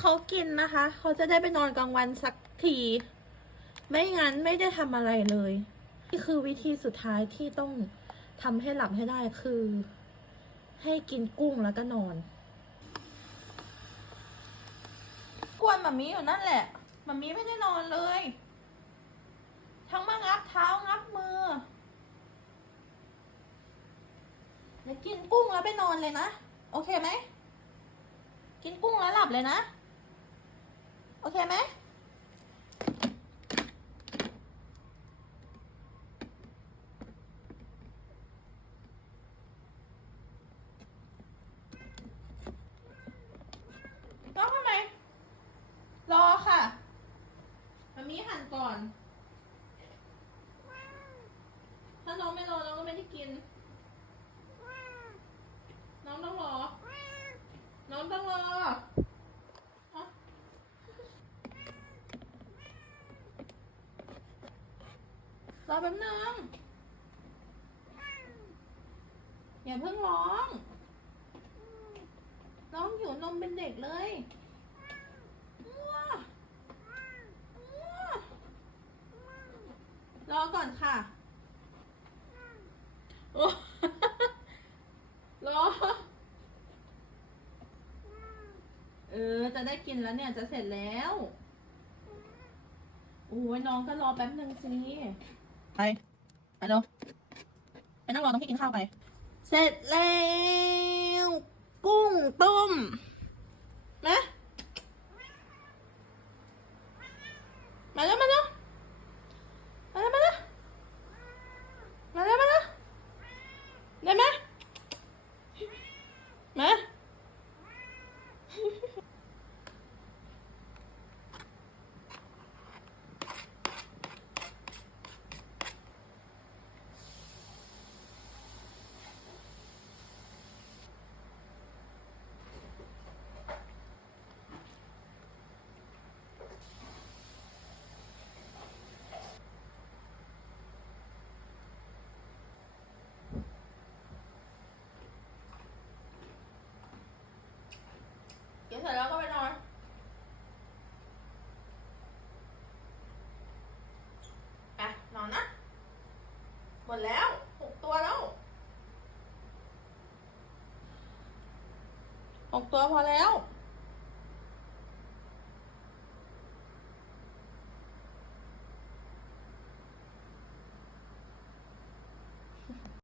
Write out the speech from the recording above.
เขากินนะคะ เขาจะได้ไปนอนกลางวันสักที ไม่งั้นไม่ได้ทำอะไรเลย นี่คือวิธีสุดท้ายที่ต้องทำให้หลับให้ได้คือ ให้กินกุ้งแล้วก็นอน กวนหมามีอยู่นั่นแหละหมามีไม่ได้นอนเลย ทั้งมางับเท้างับมือเดี๋ยวกินกุ้งแล้วไปนอนเลยนะ โอเคไหม กินกุ้งแล้วหลับเลยนะ เคไหมร้องทำไม รอค่ะมันมีหั่นก่อน ถ้าน้องไม่รอน้องก็ไม่ได้กิน น้องต้องรอ น้องต้องรอฮะ รอแป๊บนึงอย่าเพิ่งร้อง น้องหิวนมเป็นเด็กเลยรอก่อนค่ะรอ เออ จะได้กินแล้วเนี่ย จะเสร็จแล้ว โอ้ยน้องก็รอแป๊บหนึ่งสิ ไปไปเนาะไปนั่งรอตรงที่กินข้าวไป เสร็จแล้ว กุ้งต้ม นะ มาแล้วมาแล้วมาแล้วมาแล้วมาแล้วมาแล้วได้ไหมมา กินเส ร็จแล้วก็ไปนอน ไปนอนนะ หมดแล้วหกตัวแล้วหกตัวพอแล้ว